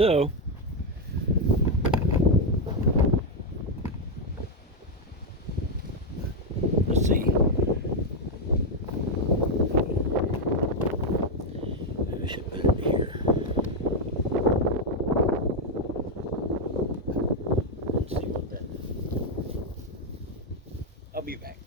So, let's see. Maybe I should put it here. Let's see what that. I'll be back.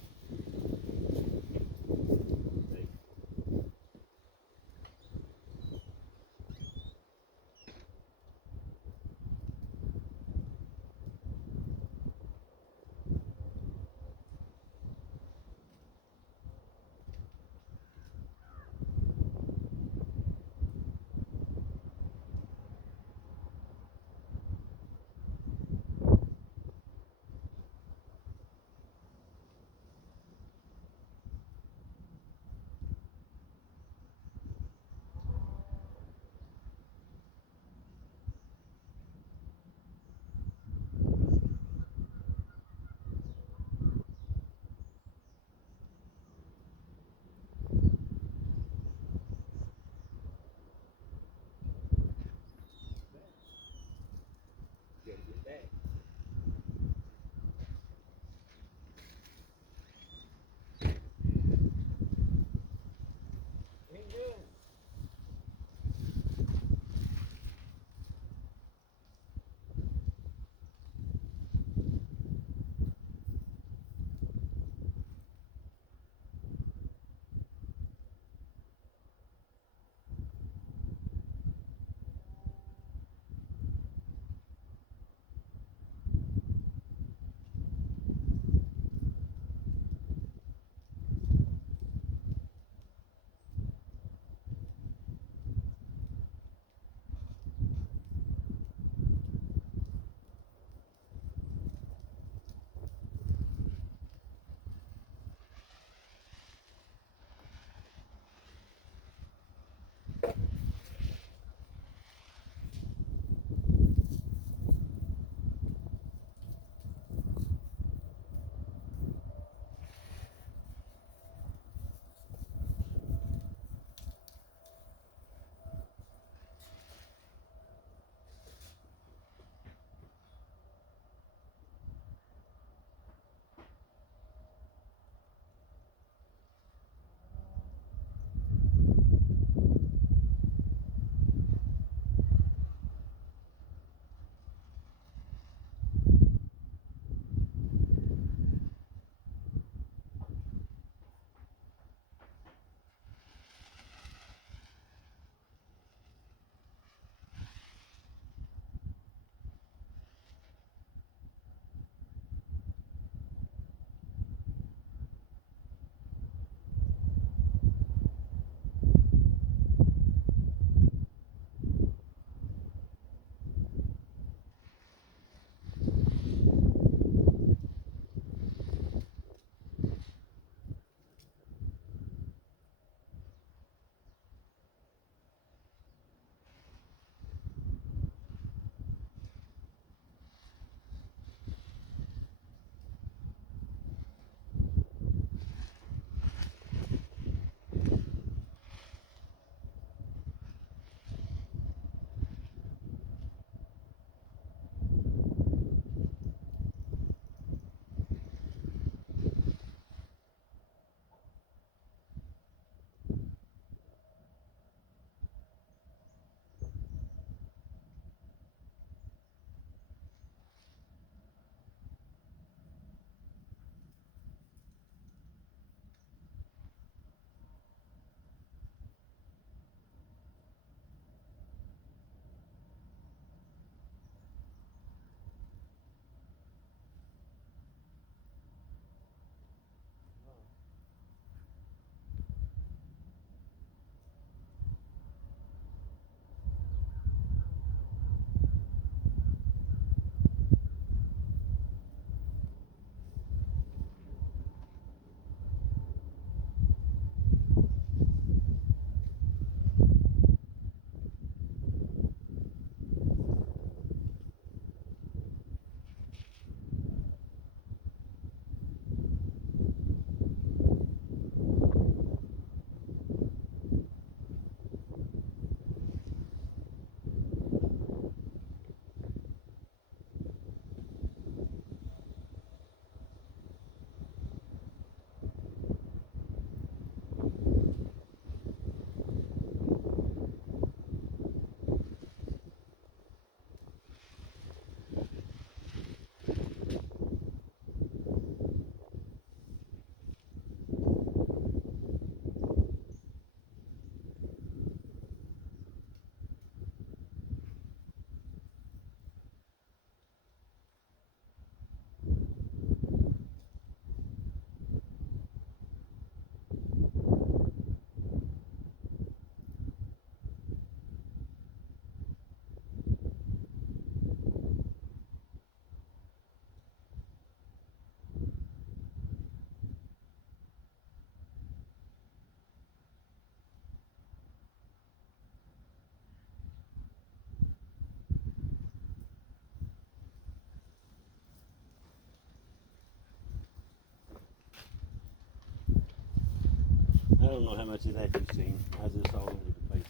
don't know how much of that you've seen. I was just all over the place.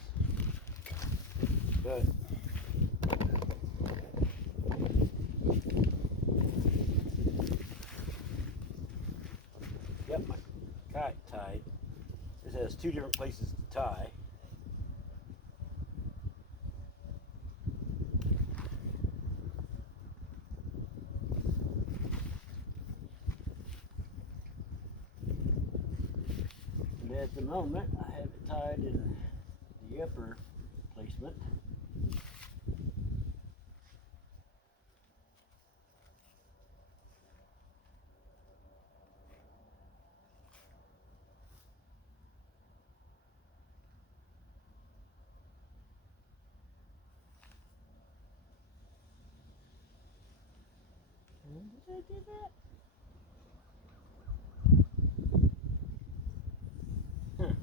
But got my kite tied. This has two different places to tie. And at the moment, I have it tied in the upper placement. When did I do that? Huh.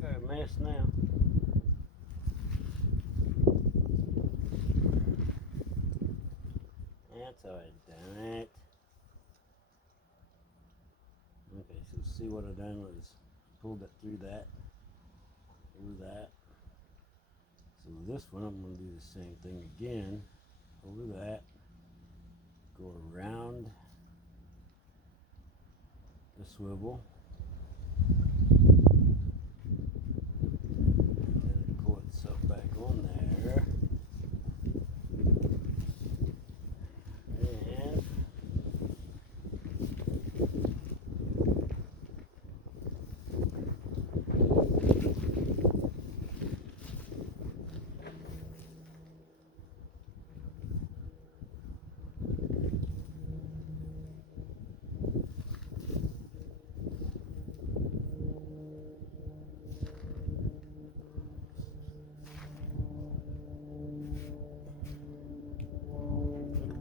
Got a mess now. That's how I done it. Okay, so see what I done was pulled it through that, over that. So this one I'm going to do the same thing again, over that, go around the swivel, and then pull itself back on there. And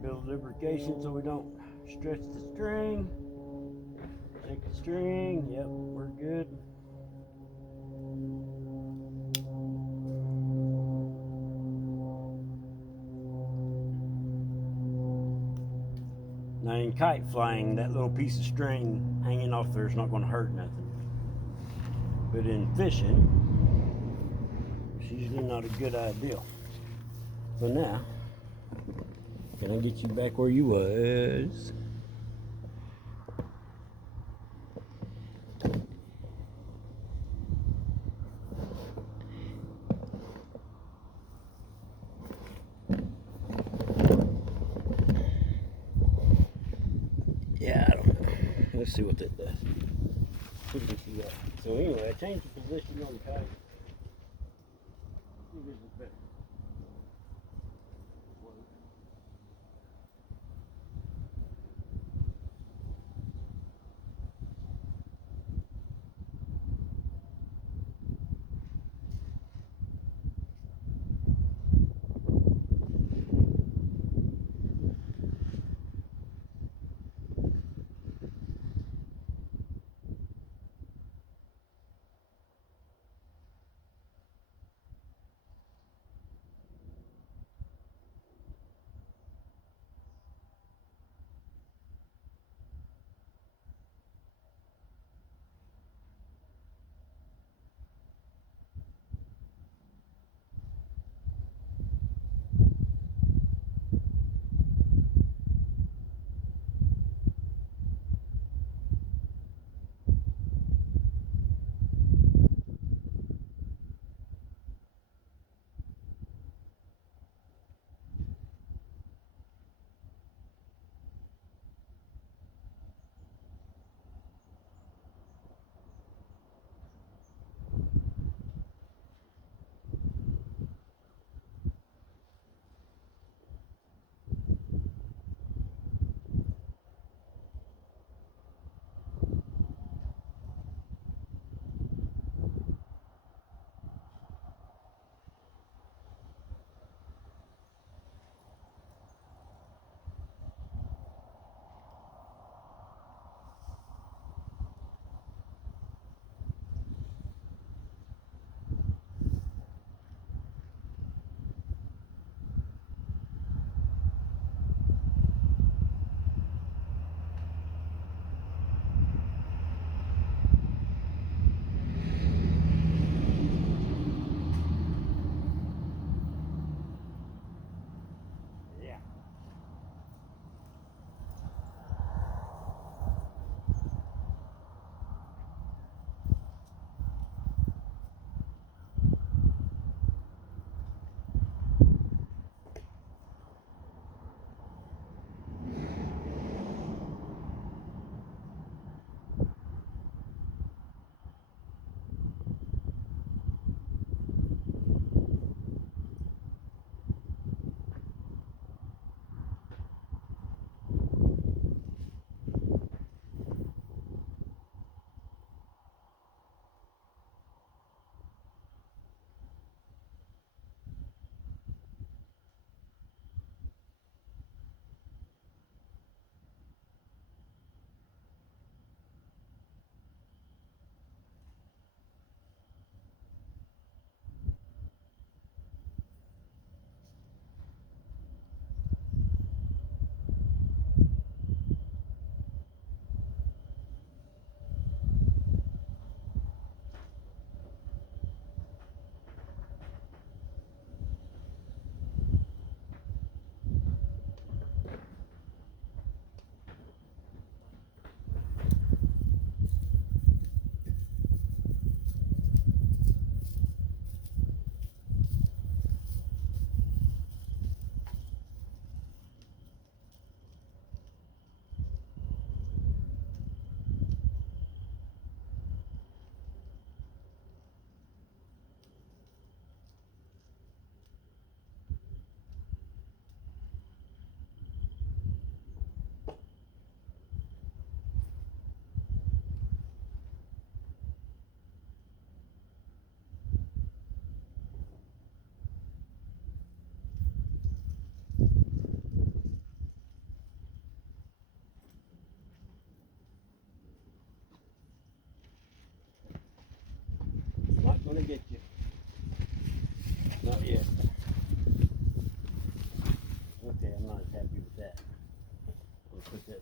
build lubrication so we don't stretch the string. Take the string, yep, we're good. Now in kite flying, that little piece of string hanging off there is not going to hurt nothing. But in fishing, it's usually not a good idea. So now, can I get you back where you was? Yeah, I don't know. Let's see what that does. So anyway, I changed the position on the kite. See if this is better.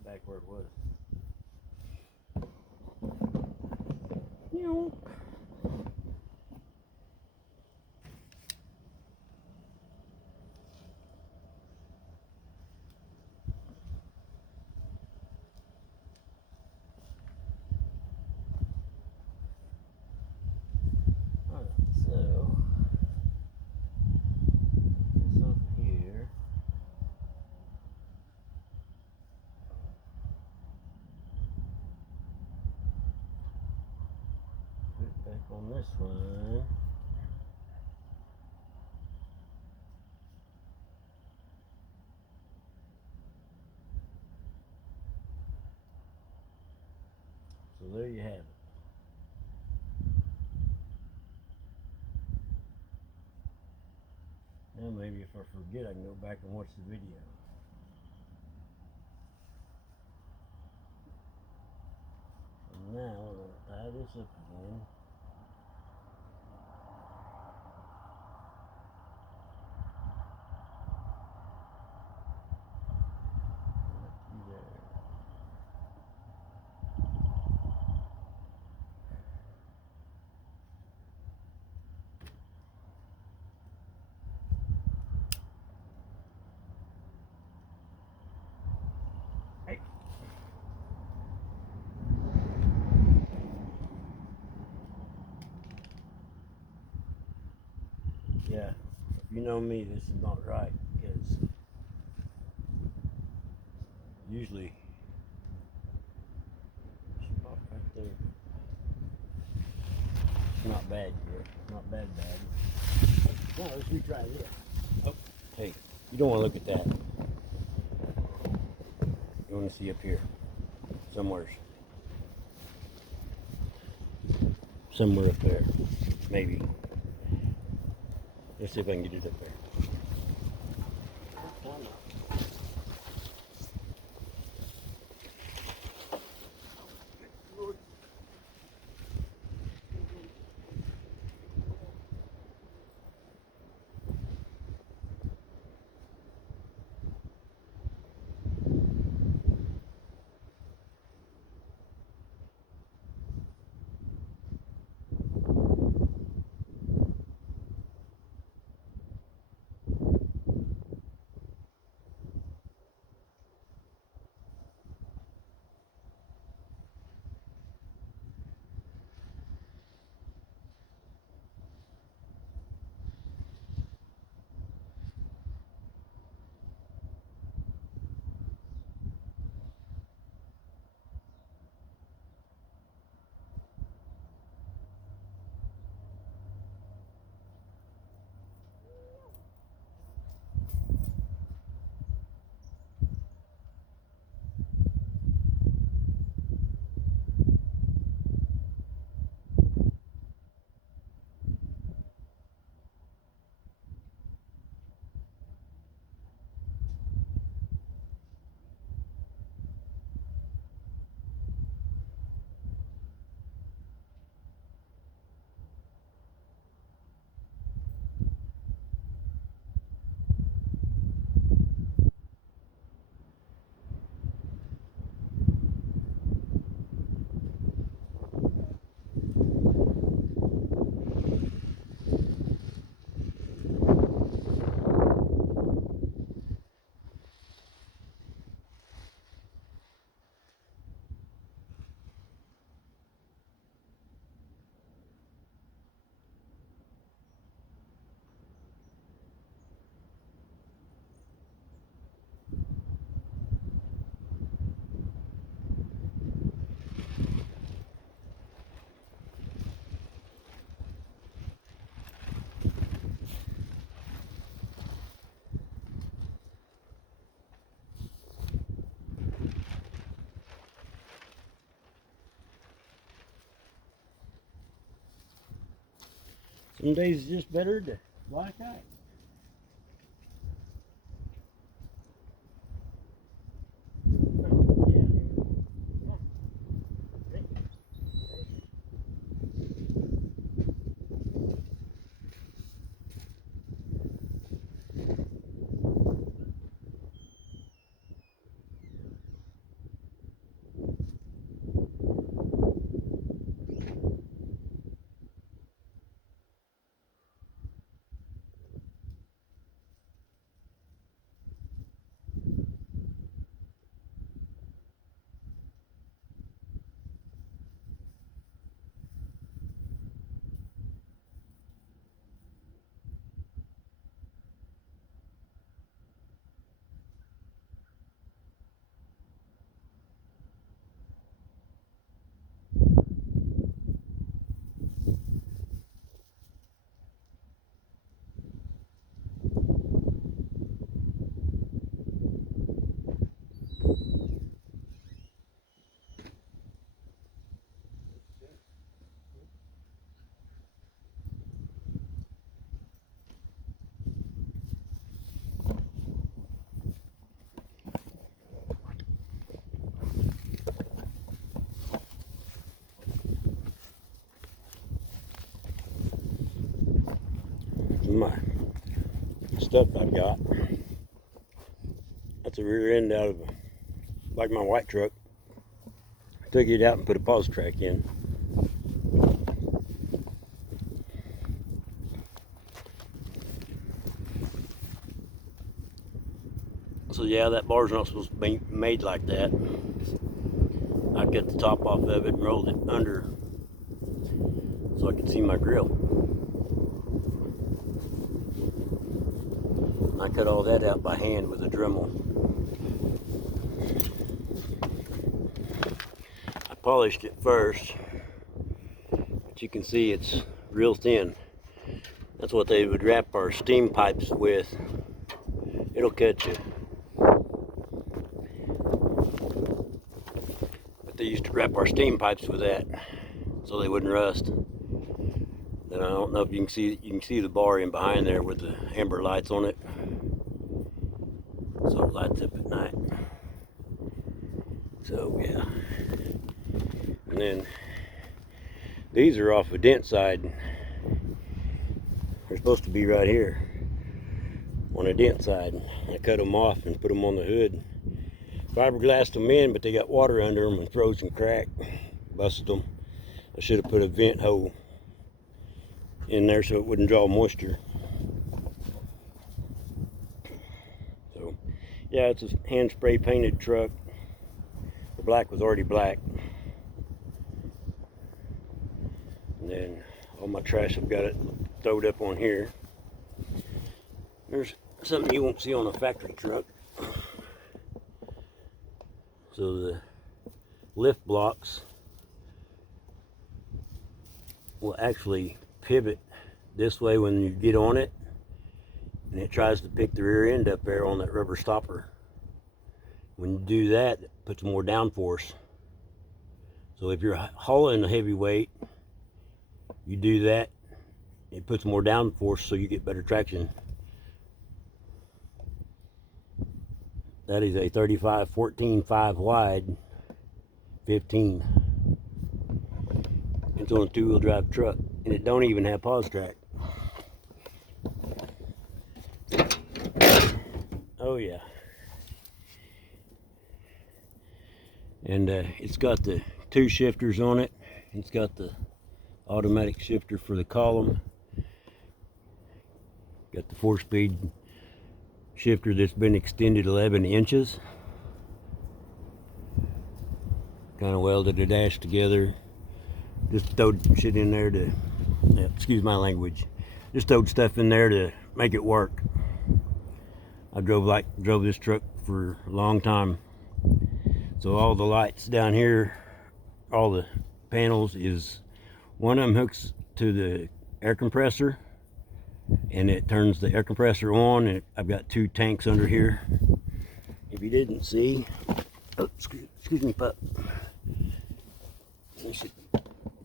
back where it was. You know. Alright, so this over here. Put it back on this one. So there you have it. Now maybe if I forget I can go back and watch the video. And now I'm going to tie this up again. Hey. Yeah, if you know me, this is not right because usually spot right there. It's not bad yet, not bad. Now let's retry this. Oh, hey, you don't want to look at that. You want to see up here, somewhere up there, maybe. Let's see if I can get it up there. Some days it's just better to fly a kite. my stuff I've got. That's a rear end out of like my white truck. I took it out and put a pause track in. So yeah, that bar's not supposed to be made like that. I cut the top off of it and rolled it under so I could see my grill. I cut all that out by hand with a Dremel. I polished it first, but you can see it's real thin. That's what they would wrap our steam pipes with. It'll cut you. But they used to wrap our steam pipes with that so they wouldn't rust. Then I don't know if you can see the bar in behind there with the amber lights on it. So it lights up at night. So yeah. And then these are off a dent side. They're supposed to be right here on a dent side. I cut them off and put them on the hood. Fiberglassed them in, but they got water under them and froze and cracked. Busted them. I should have put a vent hole in there so it wouldn't draw moisture. So yeah, it's a hand spray painted truck. The black was already black. And then all my trash, I've got it throwed up on here. There's something you won't see on a factory truck. So the lift blocks will actually pivot this way when you get on it, and it tries to pick the rear end up there on that rubber stopper. When you do that, it puts more downforce. So if you're hauling a heavy weight, you do that, it puts more downforce so you get better traction. That is a 35 14.5 wide 15. It's on a 2-wheel drive truck, and it don't even have pause track. Oh yeah. And it's got the 2 shifters on it. It's got the automatic shifter for the column. Got the 4-speed shifter that's been extended 11 inches. Kind of welded the dash together. Just throwed shit in there to, excuse my language, just throwed stuff in there to make it work. I drove this truck for a long time. So all the lights down here, all the panels, is one of them hooks to the air compressor, and it turns the air compressor on, and I've got 2 tanks under here. If you didn't see, oh, excuse me, pup. There's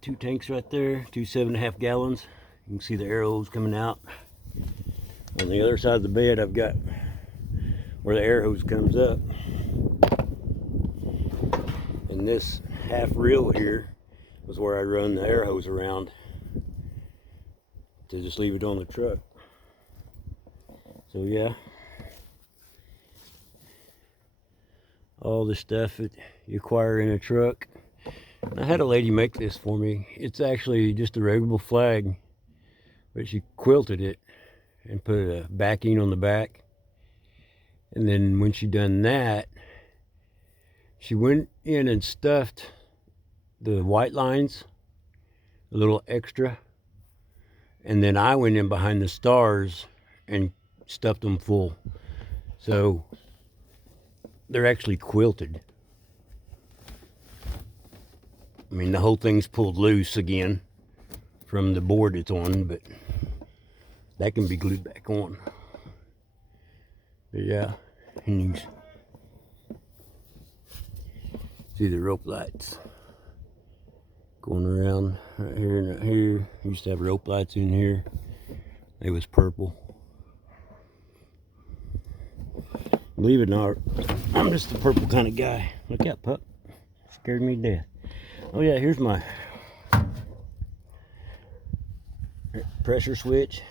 2 tanks right there, 2 7.5 gallons. You can see the air hose coming out. On the other side of the bed, I've got where the air hose comes up. And this half reel here was where I run the air hose around to just leave it on the truck. So yeah, all the stuff that you acquire in a truck. I had a lady make this for me. It's actually just a regular flag, but she quilted it and put a backing on the back. And then when she done that, she went in and stuffed the white lines a little extra, and then I went in behind the stars and stuffed them full. So they're actually quilted. I mean, the whole thing's pulled loose again from the board it's on, but that can be glued back on. But yeah, and you see the rope lights going around right here and right here. Used to have rope lights in here. They was purple. Believe it or not, I'm just a purple kind of guy. Look out, pup. Scared me to death. Oh yeah, here's my pressure switch.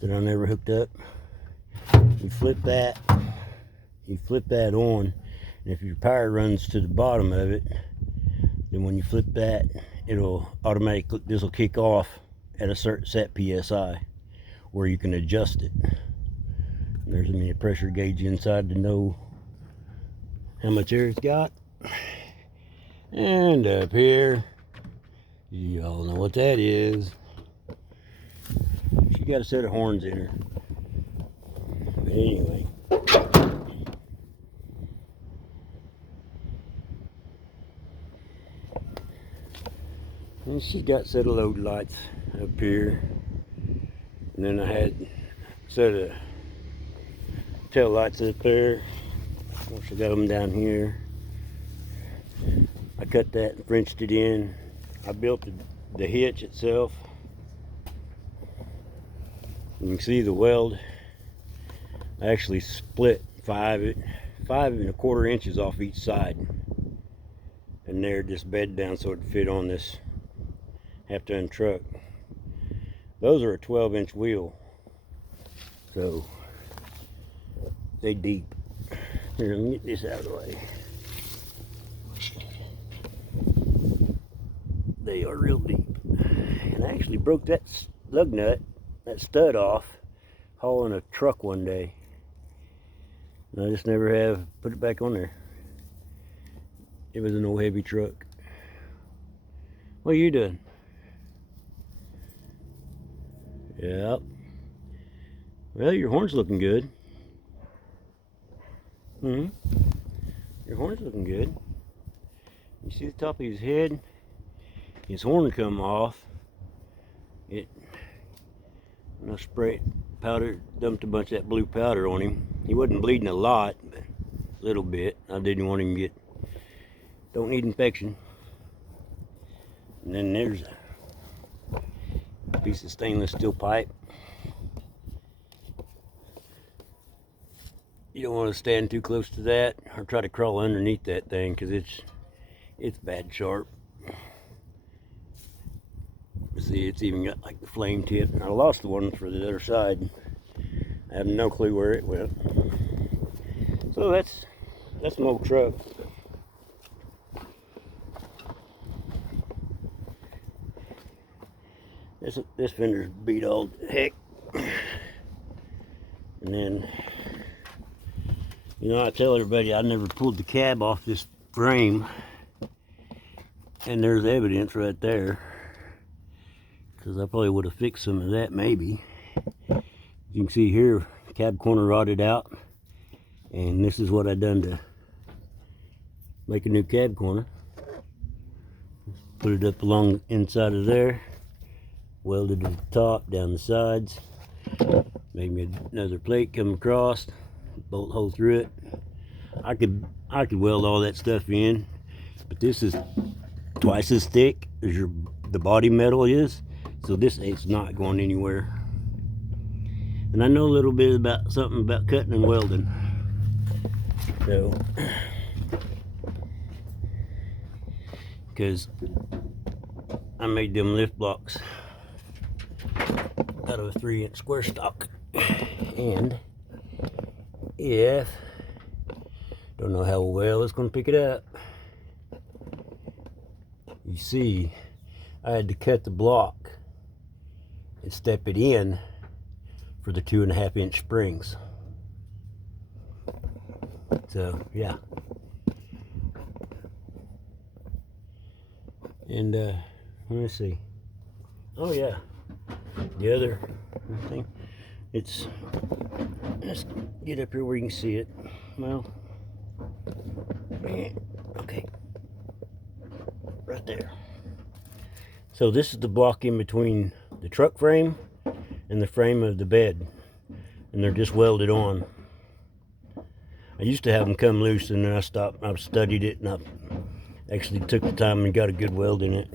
that I never hooked up. You flip that on, and if your power runs to the bottom of it, then when you flip that, it'll automatically, this will kick off at a certain set PSI where you can adjust it. And there's a pressure gauge inside to know how much air it's got. And up here, you all know what that is. She got a set of horns in her. But anyway. And she got a set of load lights up here. And then I had a set of tail lights up there. Of course, I got them down here. I cut that and Frenched it in. I built the hitch itself. You can see the weld. I actually split 5.25 inches off each side, and narrowed this bed down so it would fit on this half-ton truck. Those are a 12-inch wheel, so they deep. Here, let me get this out of the way. They are real deep. And I actually broke that lug nut, that stud off, hauling a truck one day. And I just never have put it back on there. It was an old heavy truck. What are you doing? Yep. Well, your horn's looking good. Your horn's looking good. You see the top of his head? His horn come off. And I sprayed powder, dumped a bunch of that blue powder on him. He wasn't bleeding a lot, but a little bit. I didn't want him to get, don't need infection. And then there's a piece of stainless steel pipe. You don't want to stand too close to that or try to crawl underneath that thing, because it's bad sharp. See, it's even got like the flame tip. And I lost the one for the other side. I have no clue where it went. So that's my old truck. This fender's beat all to heck. And then, you know, I tell everybody I never pulled the cab off this frame, and there's evidence right there, because I probably would have fixed some of that maybe. You can see here, cab corner rotted out, and this is what I done to make a new cab corner. Put it up along the inside of there, welded at the top, down the sides, made me another plate come across, bolt hole through it. I could weld all that stuff in, but this is twice as thick as the body metal is, so this ain't not going anywhere. And I know a little bit about something about cutting and welding. So, because I made them lift blocks out of a 3-inch square stock, and if don't know how well it's going to pick it up. You see, I had to cut the block and step it in for the 2.5-inch springs. So yeah, and let me see. Oh yeah, the other thing. Let's get up here where you can see it. Well, okay, right there. So this is the block in between the truck frame and the frame of the bed, and they're just welded on. I used to have them come loose, and then I stopped. I studied it, and I actually took the time and got a good weld in it.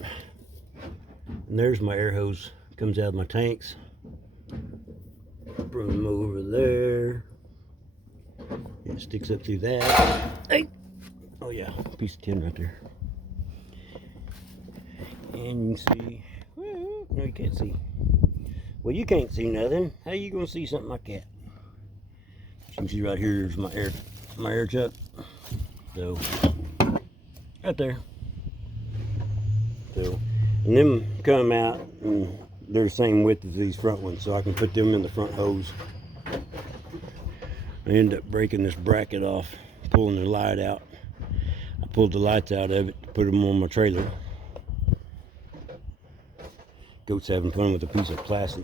And there's my air hose, comes out of my tanks. Bring them over there. It sticks up through that. Hey! Oh yeah, piece of tin right there. And you can see, no, you can't see. Well, you can't see nothing. How you gonna see something like that? You can see right here is my air chuck. So right there. So, and them come out and they're the same width as these front ones, so I can put them in the front hose. I end up breaking this bracket off, pulling the light out. I pulled the lights out of it to put them on my trailer. Goat's having fun with a piece of plastic.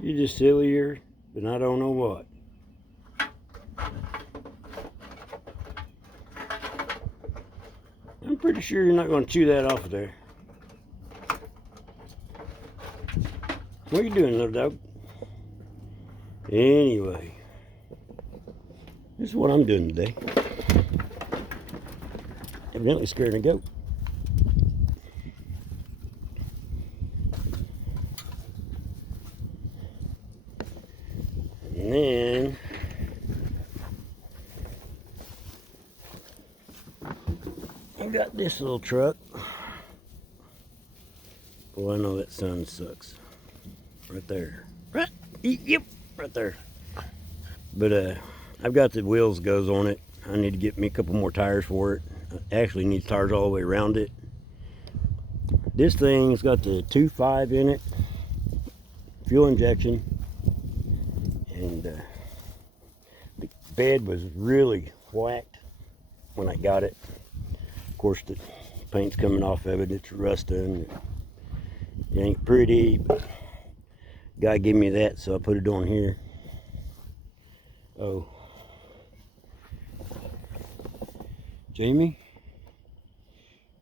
You're just sillier than I don't know what. I'm pretty sure you're not going to chew that off of there. What are you doing, little dog? Anyway, this is what I'm doing today. Evidently scaring a goat. And then I got this little truck. Boy, I know that sun sucks. Right there. Right. Yep. Right there. But I've got the wheels goes on it. I need to get me a couple more tires for it. I actually need tires all the way around it. This thing's got the 2.5 in it. Fuel injection. And the bed was really whacked when I got it. Of course, the paint's coming off of it. It's rusting. It ain't pretty, but guy gave me that, so I put it on here. Oh, Jamie,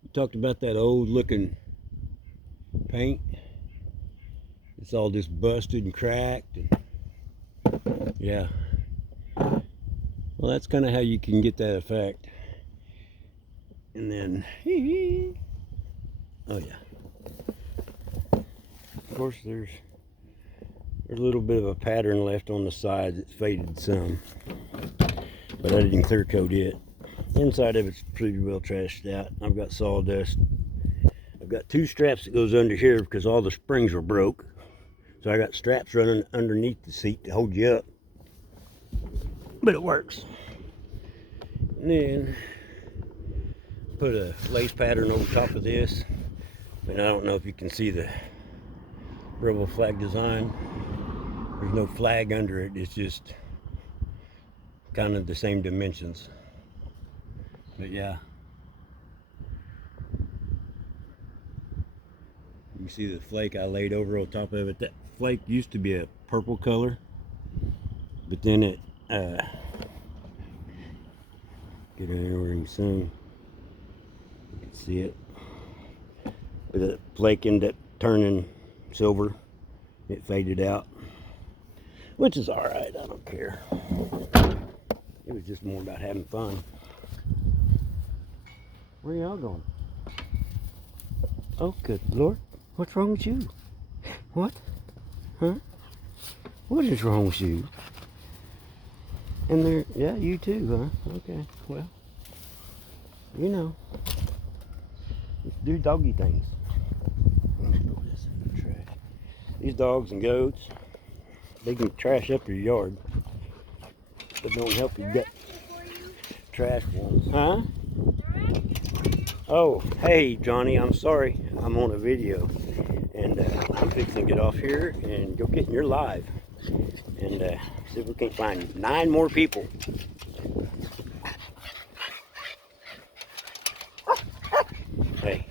you talked about that old looking paint. It's all just busted and cracked. And yeah. Well, that's kind of how you can get that effect. And then, oh yeah. Of course, there's a little bit of a pattern left on the sides. It's faded some, but I didn't clear coat it. Inside of it's pretty well trashed out. I've got sawdust. I've got two straps that goes under here because all the springs were broke. So I got straps running underneath the seat to hold you up. But it works. And then put a lace pattern over top of this. And I don't know if you can see the rebel flag design. There's no flag under it. It's just kind of the same dimensions. But yeah. You see the flake I laid over on top of it. That flake used to be a purple color, but then it get in there where you can see. You can see it. But the flake ended up turning silver. It faded out, which is all right. I don't care. It was just more about having fun. Where y'all going? Oh, good Lord. What's wrong with you? What? Huh? What is wrong with you? And there, yeah, you too, huh? Okay, well, you know, let's do doggy things. Let's throw this in the trash. These dogs and goats, they can trash up your yard, but don't help you get trash ones, huh? Oh, hey, Johnny, I'm sorry. I'm on a video, and I'm fixing to get off here and go get in your live, and see if we can find 9 more people. Hey,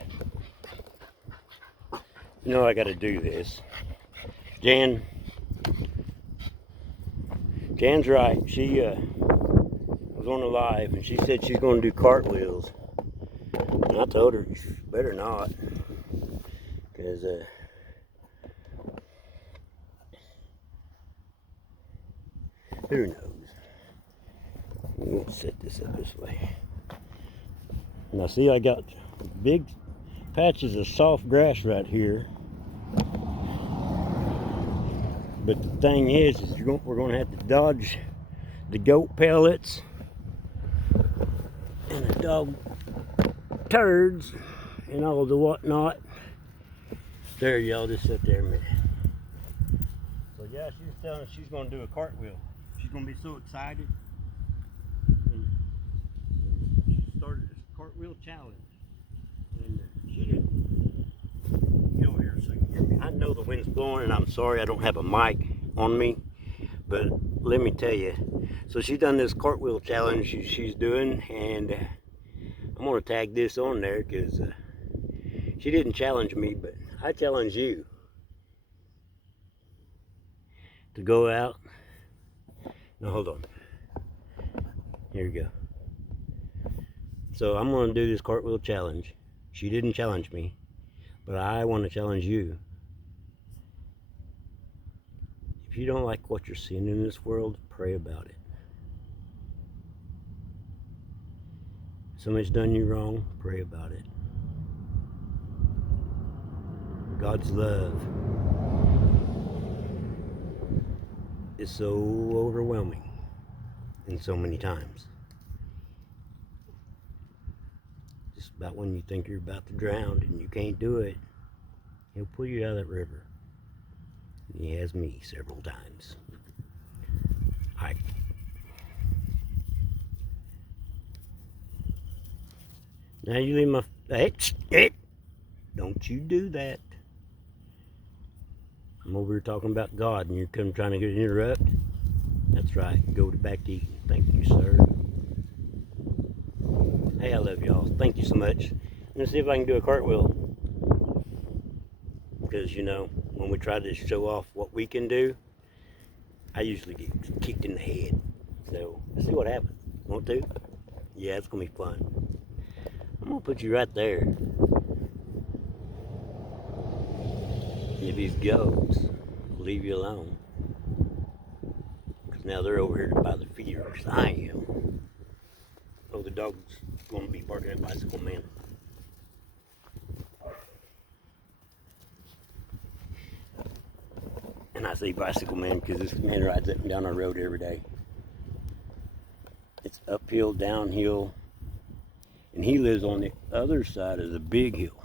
you know I got to do this. Jan's right. She was on a live, and she said she's going to do cartwheels. And I told her, you better not, because who knows? We won't set this up this way. Now see, I got big patches of soft grass right here. But the thing is we're going to have to dodge the goat pellets and the dog turds and all the whatnot. There, y'all, just sit there a minute. So yeah, she was telling us she's going to do a cartwheel. She's going to be so excited. And she started this cartwheel challenge. And she didn't get over here so you can hear me. I know the wind's blowing and I'm sorry I don't have a mic on me. But let me tell you, so she's done this cartwheel challenge she's doing, and I'm going to tag this on there because she didn't challenge me, but I challenge you to go out. No, hold on. Here you go. So I'm going to do this cartwheel challenge. She didn't challenge me, but I want to challenge you. If you don't like what you're seeing in this world, pray about it. If somebody's done you wrong, pray about it. God's love is so overwhelming in so many times. Just about when you think you're about to drown and you can't do it, He'll pull you out of that river. And He has me several times. Alright. Now you leave my... Hey, don't you do that. I'm over here talking about God and you're trying to interrupt. That's right. Go back to eating. Thank you, sir. Hey, I love y'all. Thank you so much. Let's see if I can do a cartwheel. Because, you know, when we try to show off what we can do, I usually get kicked in the head. So, let's see what happens. Want to? Yeah, it's going to be fun. I'm going to put you right there. And if these goats will leave you alone. Because now they're over here by the feeders. I am. Oh, the dog's going to be barking at Bicycle Man. And I say Bicycle Man because this man rides up and down our road every day. It's uphill, downhill, and he lives on the other side of the big hill.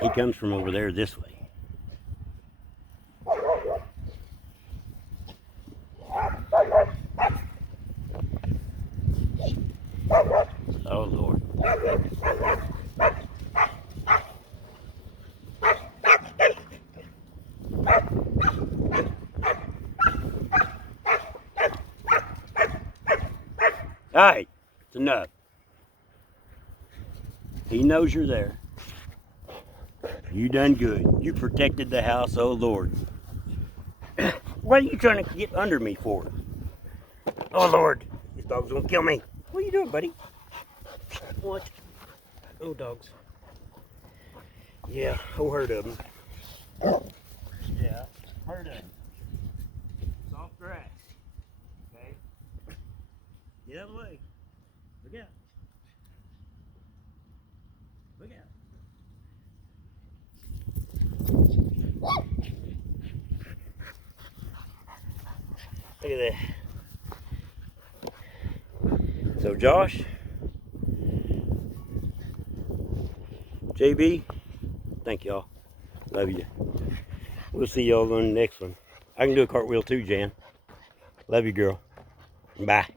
He comes from over there this way. Oh, Lord. All right, it's enough. He knows you're there. You done good. You protected the house, oh Lord. What are you trying to get under me for? Oh Lord, this dog's gonna kill me. What are you doing, buddy? What? Oh, dogs. Yeah, whole herd of them. Yeah, herd of them. Soft grass. Okay. Get out of the way. Look out. Look out. Look at that. So Josh, JB, thank y'all. Love you. We'll see y'all on the next one. I can do a cartwheel too, Jan. Love you, girl. Bye.